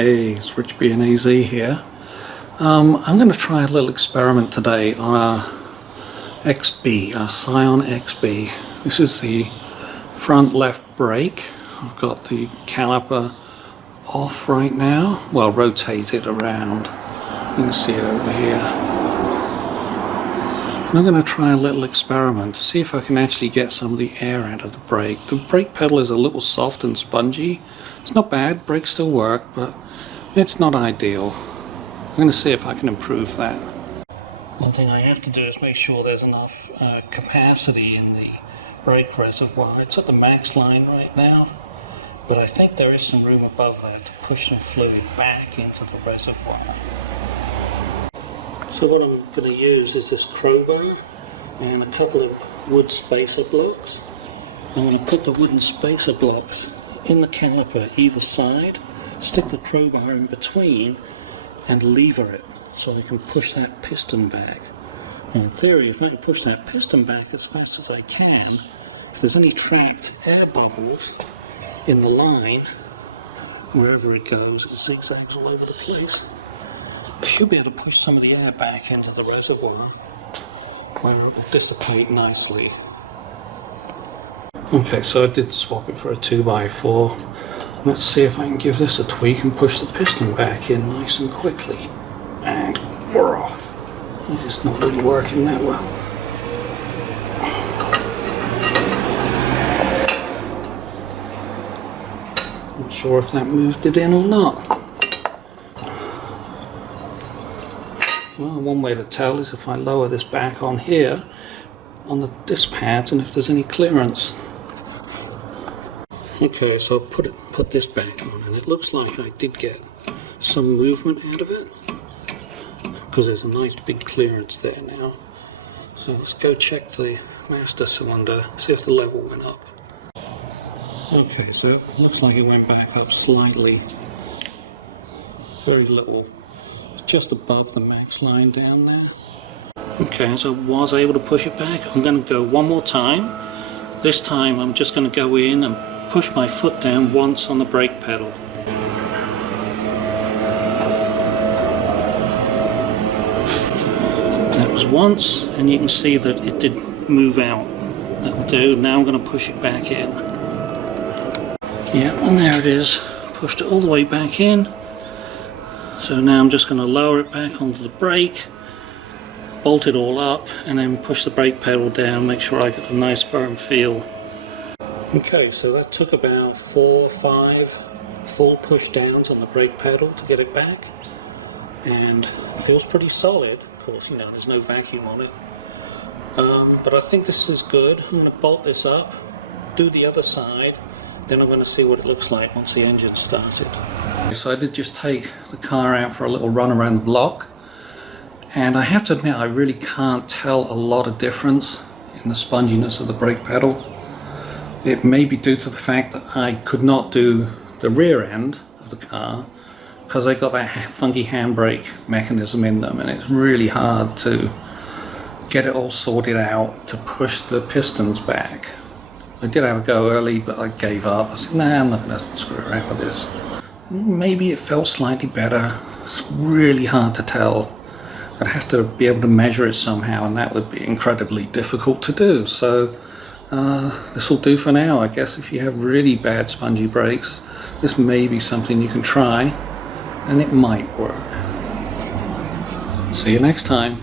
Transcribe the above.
Hey, it's Rich B&AZ here. I'm going to try a little experiment today on our XB, our Scion XB. This is the front left brake. I've got the caliper off right now. Well, rotated around. You can see it over here. And I'm going to try a little experiment to see if I can actually get some of the air out of the brake. The brake pedal is a little soft and spongy. It's not bad, brakes still work, but it's not ideal. I'm going to see if I can improve that. One thing I have to do is make sure there's enough capacity in the brake reservoir. It's at the max line right now, but I think there is some room above that to push some fluid back into the reservoir. So what I'm going to use is this crowbar and a couple of wood spacer blocks. I'm going to put the wooden spacer blocks in the caliper either side, stick the crowbar in between and lever it so I can push that piston back. Now in theory, if I can push that piston back as fast as I can, if there's any trapped air bubbles in the line, wherever it goes, it zigzags all over the place, I should be able to push some of the air back into the reservoir where it will dissipate nicely. Okay, so I did swap it for a 2x4. Let's see if I can give this a tweak and push the piston back in nice and quickly. And we're off. It's not really working that well. Not sure if that moved it in or not. Well, one way to tell is if I lower this back on here, on the disc pads, and if there's any clearance. Okay, so I'll put this back on, and it looks like I did get some movement out of it, because there's a nice big clearance there now. So let's go check the master cylinder, see if the level went up. Okay, so it looks like it went back up slightly. Very little. It's just above the max line down there. Okay, so I was able to push it back. I'm going to go one more time. This time I'm just going to go in and push my foot down once on the brake pedal. That was once, and you can see that it did move out. That'll do. Now I'm going to push it back in. Yeah, and there it is. Pushed it all the way back in. So now I'm just going to lower it back onto the brake, bolt it all up, and then push the brake pedal down, make sure I get a nice firm feel. Okay, so that took about 4 or 5 full push downs on the brake pedal to get it back, and it feels pretty solid. Of course, you know, there's no vacuum on it, but I think this is good. I'm going to bolt this up, do the other side, then I'm going to see what it looks like once the engine's started. So I did just take the car out for a little run around the block, and I have to admit I really can't tell a lot of difference in the sponginess of the brake pedal. It may be due to the fact that I could not do the rear end of the car because they got that funky handbrake mechanism in them, and it's really hard to get it all sorted out to push the pistons back. I did have a go early, but I gave up. I said, nah, I'm not going to screw around with this. Maybe it felt slightly better. It's really hard to tell. I'd have to be able to measure it somehow, and that would be incredibly difficult to do. So this will do for now. I guess if you have really bad spongy brakes, this may be something you can try, and it might work. See you next time.